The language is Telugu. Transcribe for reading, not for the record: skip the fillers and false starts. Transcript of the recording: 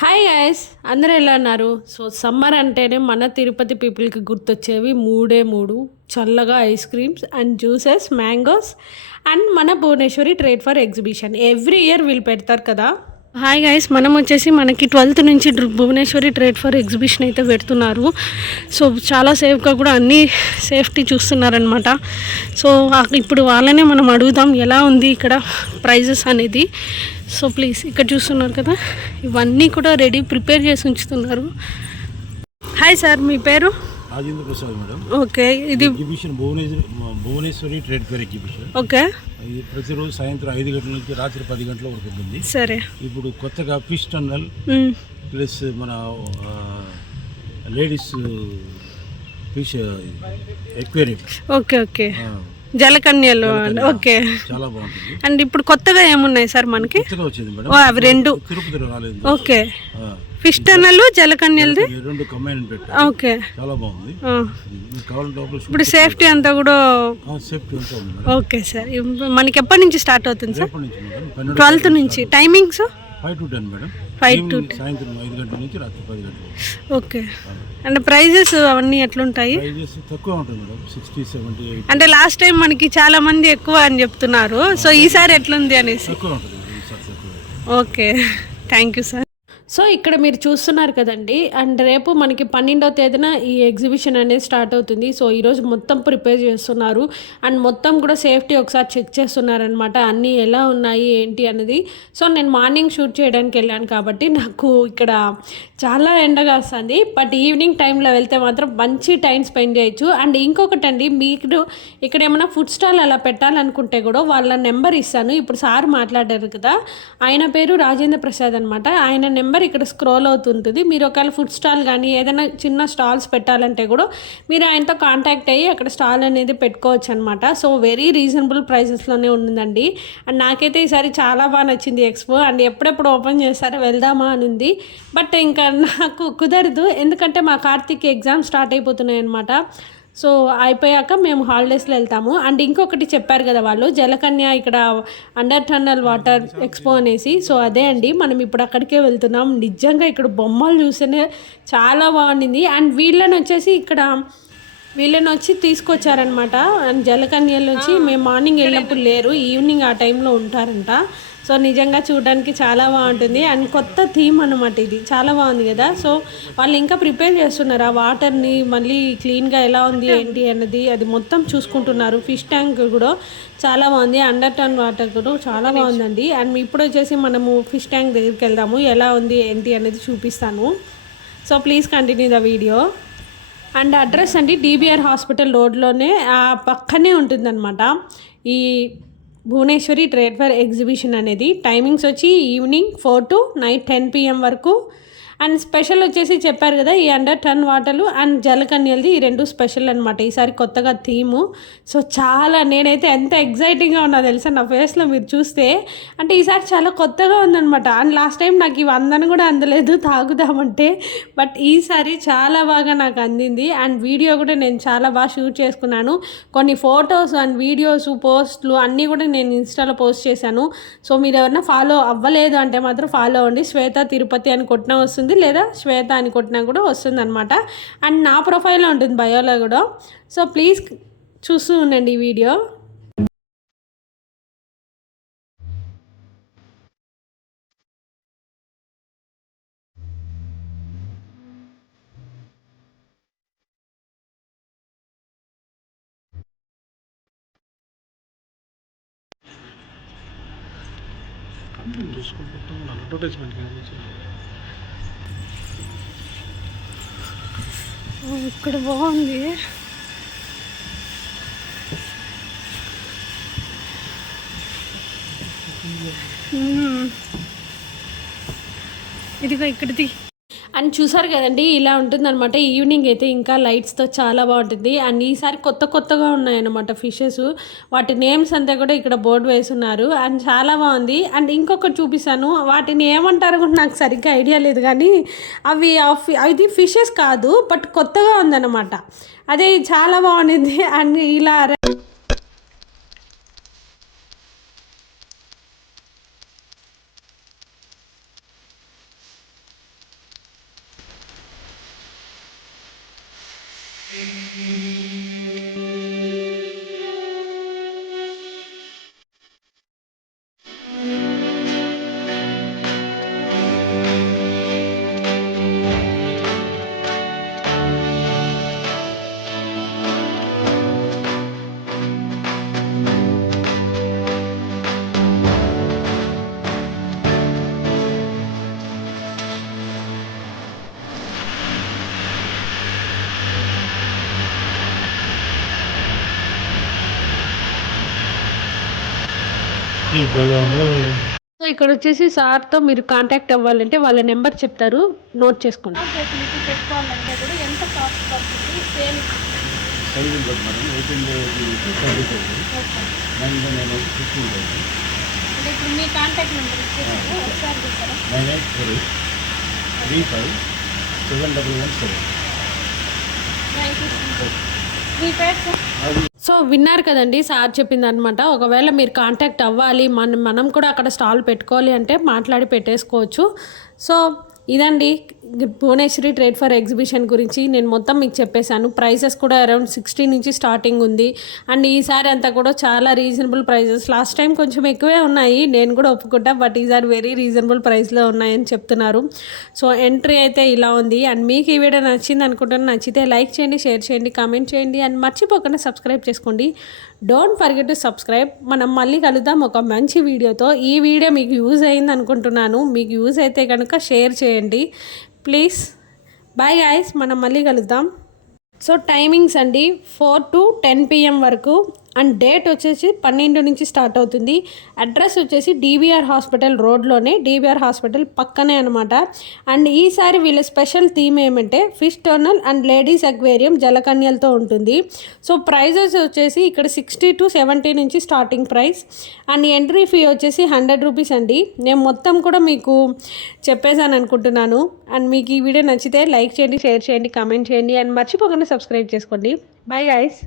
హాయ్ గైస్, అందరూ ఎలా ఉన్నారు? సో సమ్మర్ అంటేనే మన తిరుపతి పీపుల్కి గుర్తొచ్చేవి మూడే మూడు: చల్లగా ice creams and juices, mangoes and మన Bhuvaneshwari trade for exhibition. Every year వీళ్ళు పెడతారు కదా. హాయ్ గైస్, మనం వచ్చేసి మనకి 12th నుంచి భువనేశ్వరి ట్రేడ్ ఫర్ ఎగ్జిబిషన్ అయితే పెడుతున్నారు. సో చాలా సేఫ్గా కూడా అన్నీ సేఫ్టీ చూస్తున్నారనమాట. సో ఇప్పుడు వాళ్ళనే మనం అడుగుదాం ఎలా ఉంది ఇక్కడ ప్రైజెస్ అనేది. సో ప్లీజ్, ఇక్కడ చూస్తున్నారు కదా, ఇవన్నీ కూడా రెడీ ప్రిపేర్ చేసి ఉంచుతున్నారు. హాయ్ సార్, మీ పేరు? రాజేంద్ర ప్రసాద్ మేడం. ఓకే, ఇది exhibition Bhuvaneshwari trade fair exhibition. Okay, ఇది ప్రతిరోజు సాయంత్రం 5 గంటల నుంచి రాత్రి 10 గంటల వరకు ఉంటుంది. సరే. ఇప్పుడు కొత్తగా ఫిష్ టన్నల్ ప్లస్ మన ladies fish aquarium. Okay okay, జలకన్యలు. ఓకే, చాలా బాగుంటుంది. అండ్ ఇప్పుడు కొత్తగా ఏమున్నాయి సార్ మనకి? కొత్తగా వచ్చింది మేడం, అవి రెండు. తిరుపతిలో రాలేదు. ఓకే, ఫిష్ టన్నల్, జలకన్యలది రెండు కంబైన్ పెట్టారు. ఓకే, చాలా బాగుంది. ఇప్పుడు సేఫ్టీ అంతా కూడా సేఫ్టీ అంతా ఉంది. ఓకే సార్, మనకి ఎప్పటి నుంచి స్టార్ట్ అవుతుంది సార్? 12th నుంచి. Timings 5 to 10 madam. 5 to 10, సాయంత్రం 5 గంటల నుంచి రాత్రి 10 గంటలు. ఓకే. అండ్ ప్రైజెస్ అవన్నీ ఎట్లుంటాయి? ప్రైజెస్ తక్కువ ఉంటుంది మేడం, 60, 70, 80. అంటే లాస్ట్ టైం మనకి చాలా మంది ఎక్కువ అని చెప్తున్నారు, సో ఈసారి ఎట్లుంది అనేసి. తక్కువ ఉంటుంది. Okay, thank you sir. So ఇక్కడ మీరు చూస్తున్నారు కదండి, అండ్ రేపు మనకి 12వ తేదీన ఈ ఎగ్జిబిషన్ అనేది స్టార్ట్ అవుతుంది. సో ఈరోజు మొత్తం ప్రిపేర్ చేస్తున్నారు అండ్ మొత్తం కూడా సేఫ్టీ ఒకసారి చెక్ చేస్తున్నారనమాట, అన్నీ ఎలా ఉన్నాయి ఏంటి అనేది. సో నేను మార్నింగ్ షూట్ చేయడానికి వెళ్ళాను కాబట్టి నాకు ఇక్కడ చాలా ఎండగా వస్తుంది, బట్ ఈవినింగ్ టైంలో వెళ్తే మాత్రం మంచి టైం స్పెండ్ చేయొచ్చు. అండ్ ఇంకొకటి అండి, మీకు ఇక్కడ ఏమైనా ఫుడ్ స్టాల్ అలా పెట్టాలనుకుంటే కూడా వాళ్ళ నెంబర్ ఇస్తాను. ఇప్పుడు సార్ మాట్లాడారు కదా, ఆయన పేరు రాజేంద్ర ప్రసాద్ అనమాట. ఆయన నెంబర్ ఇక్కడ స్క్రోల్ అవుతుంటుంది. మీరు ఒకవేళ ఫుడ్ స్టాల్ కానీ ఏదైనా చిన్న స్టాల్స్ పెట్టాలంటే కూడా మీరు ఆయనతో కాంటాక్ట్ అయ్యి అక్కడ స్టాల్ అనేది పెట్టుకోవచ్చు అనమాట. సో వెరీ రీజనబుల్ ప్రైసెస్లోనే ఉందండి. అండ్ నాకైతే ఈసారి చాలా బాగా నచ్చింది ఎక్స్పో. అండ్ ఎప్పుడెప్పుడు ఓపెన్ చేస్తారో వెళ్దామా అని ఉంది, బట్ ఇంకా నాకు కుదరదు, ఎందుకంటే మా కార్తీక్ ఎగ్జామ్ స్టార్ట్ అయిపోతున్నాయి అనమాట. సో అయిపోయాక మేము హాలిడేస్లో వెళ్తాము. అండ్ ఇంకొకటి చెప్పారు కదా వాళ్ళు, జలకన్య ఇక్కడ అండర్ టన్నల్ వాటర్ ఎక్స్పో అనేసి. సో అదే అండి, మనం ఇప్పుడు అక్కడికే వెళ్తున్నాం. నిజంగా ఇక్కడ బొమ్మలు చూస్తేనే చాలా బాగుండింది. అండ్ వీళ్ళని వచ్చి తీసుకొచ్చారనమాట. అండ్ జలకన్యల నుంచి మేము మార్నింగ్ వెళ్ళినప్పుడు లేరు, ఈవినింగ్ ఆ టైంలో ఉంటారంట. సో నిజంగా చూడడానికి చాలా బాగుంటుంది. అండ్ కొత్త థీమ్ అనమాట ఇది, చాలా బాగుంది కదా. సో వాళ్ళు ఇంకా ప్రిపేర్ చేస్తున్నారు ఆ వాటర్ని మళ్ళీ క్లీన్గా ఎలా ఉంది ఏంటి అన్నది, అది మొత్తం చూసుకుంటున్నారు. ఫిష్ ట్యాంక్ కూడా చాలా బాగుంది, అండర్ టన్ వాటర్ కూడా చాలా బాగుందండి. అండ్ ఇప్పుడు వచ్చేసి మనము ఫిష్ ట్యాంక్ దగ్గరికి వెళ్దాము, ఎలా ఉంది ఏంటి అనేది చూపిస్తాను. So please continue the video. And address అండి, DBR హాస్పిటల్ రోడ్లోనే పక్కనే ఉంటుందన్నమాట ఈ భువనేశ్వరి ట్రేడ్ ఫేర్ ఎగ్జిబిషన్ అనేది. టైమింగ్స్ వచ్చి ఈవినింగ్ 4 to నైట్ 10 PM వరకు. అండ్ స్పెషల్ వచ్చేసి చెప్పారు కదా, ఈ అండర్ టన్ వాటర్లు అండ్ జలకన్యలది, ఈ రెండు స్పెషల్ అనమాట ఈసారి కొత్తగా థీము. సో చాలా, నేనైతే ఎంత ఎగ్జైటింగ్గా ఉన్నా తెలుసా నా ఫేస్లో మీరు చూస్తే. అంటే ఈసారి చాలా కొత్తగా ఉందనమాట. అండ్ లాస్ట్ టైం నాకు ఇవి అందని కూడా అందలేదు తాగుదామంటే, బట్ ఈసారి చాలా బాగా నాకు అందింది. అండ్ వీడియో కూడా నేను చాలా బాగా షూట్ చేసుకున్నాను. కొన్ని ఫొటోస్ అండ్ వీడియోస్ పోస్ట్లు అన్నీ కూడా నేను ఇన్స్టాలో పోస్ట్ చేశాను. సో మీరు ఎవరైనా ఫాలో అవ్వలేదు అంటే మాత్రం ఫాలో అవ్వండి. శ్వేత తిరుపతి అని కొట్టినా వస్తుంది, లేదా శ్వేత అని కొట్టినా కూడా వస్తుంది అనమాట. అండ్ నా ప్రొఫైల్లో ఉంటుంది బయోలో కూడా. సో ప్లీజ్ చూస్తూ ఉండండి ఈ వీడియో. ఇక్కడ బాగుంది. ఇదిగో ఇక్కడిది. అండ్ చూసారు కదండి, ఇలా ఉంటుందన్నమాట. ఈవినింగ్ అయితే ఇంకా లైట్స్తో చాలా బాగుంటుంది. అండ్ ఈసారి కొత్తగా ఉన్నాయన్నమాట ఫిషెస్, వాటి నేమ్స్ అంతా కూడా ఇక్కడ బోర్డు వేస్తున్నారు. అండ్ చాలా బాగుంది. అండ్ ఇంకొకటి చూపిస్తాను, వాటిని ఏమంటారో కూడా నాకు సరిగ్గా ఐడియా లేదు, కానీ అది ఫిషెస్ కాదు, బట్ కొత్తగా ఉందన్నమాట. అదే చాలా బాగుంది. అండ్ ఇలా సో ఇక్కడ వచ్చేసి సార్తో మీరు కాంటాక్ట్ అవ్వాలంటే వాళ్ళ నెంబర్ చెప్తారు, నోట్ చేసుకోండి. ఫెసిలిటీ పెట్టుకోవాలంటే కూడా ఎంత కాస్ట్ పడుతుంది సేమ్ సైజులు బట్టి మేడం 18 20,000 15,000 అంటే ఇప్పుడు మీ కాంటాక్ట్ నెంబర్ ఇచ్చేసి ఒకసారి చెప్తారా? 9848357117. Thank you. మీ పేరు సార్? సో విన్నారు కదండి సార్ చెప్పింది అనమాట. ఒకవేళ మీరు కాంటాక్ట్ అవ్వాలి, మనం కూడా అక్కడ స్టాల్ పెట్టుకోవాలి అంటే మాట్లాడి పెట్టేసుకోవచ్చు. సో ఇదండి భువనేశ్వరి ట్రేడ్ ఫర్ ఎగ్జిబిషన్ గురించి నేను మొత్తం మీకు చెప్పేశాను. ప్రైసెస్ కూడా అరౌండ్ 60 నుంచి స్టార్టింగ్ ఉంది. అండ్ ఈసారి అంతా కూడా చాలా రీజనబుల్ ప్రైజెస్. లాస్ట్ టైం కొంచెం ఎక్కువే ఉన్నాయి, నేను కూడా ఒప్పుకుంటా, బట్ ఈసారి వెరీ రీజనబుల్ ప్రైస్లో ఉన్నాయని చెప్తున్నారు. సో ఎంట్రీ అయితే ఇలా ఉంది. అండ్ మీకు ఈ వీడియో నచ్చింది అనుకుంటున్నాను. నచ్చితే లైక్ చేయండి, షేర్ చేయండి, కామెంట్ చేయండి, అండ్ మర్చిపోకుండా సబ్స్క్రైబ్ చేసుకోండి. Don't forget to subscribe. మనం మళ్ళీ కలుద్దాం ఒక మంచి వీడియోతో. ఈ వీడియో మీకు యూజ్ అయింది అనుకుంటున్నాను. మీకు యూజ్ అయితే కనుక షేర్ చేయండి ప్లీజ్. బాయ్ గైస్, మనం మళ్ళీ కలుద్దాం. సో టైమింగ్స్ అండి 4 to 10 PM వరకు. అండ్ డేట్ వచ్చేసి 12 నుంచి స్టార్ట్ అవుతుంది. అడ్రస్ వచ్చేసి DBR హాస్పిటల్ రోడ్లోనే, DBR హాస్పిటల్ పక్కనే అనమాట. అండ్ ఈసారి వీళ్ళ స్పెషల్ థీమ్ ఏమంటే ఫిష్ టర్నల్ అండ్ లేడీస్ అక్వేరియం జలకన్యలతో ఉంటుంది. సో ప్రైజెస్ వచ్చేసి ఇక్కడ 60 to 70 నుంచి starting price. And entry fee వచ్చేసి 100 రూపీస్ అండి. నేను మొత్తం కూడా మీకు చెప్పేసాను అనుకుంటున్నాను. అండ్ మీకు ఈ వీడియో నచ్చితే లైక్ చేయండి, షేర్ చేయండి, కామెంట్ చేయండి, అండ్ మర్చిపోకుండా సబ్స్క్రైబ్ చేసుకోండి. Bye guys.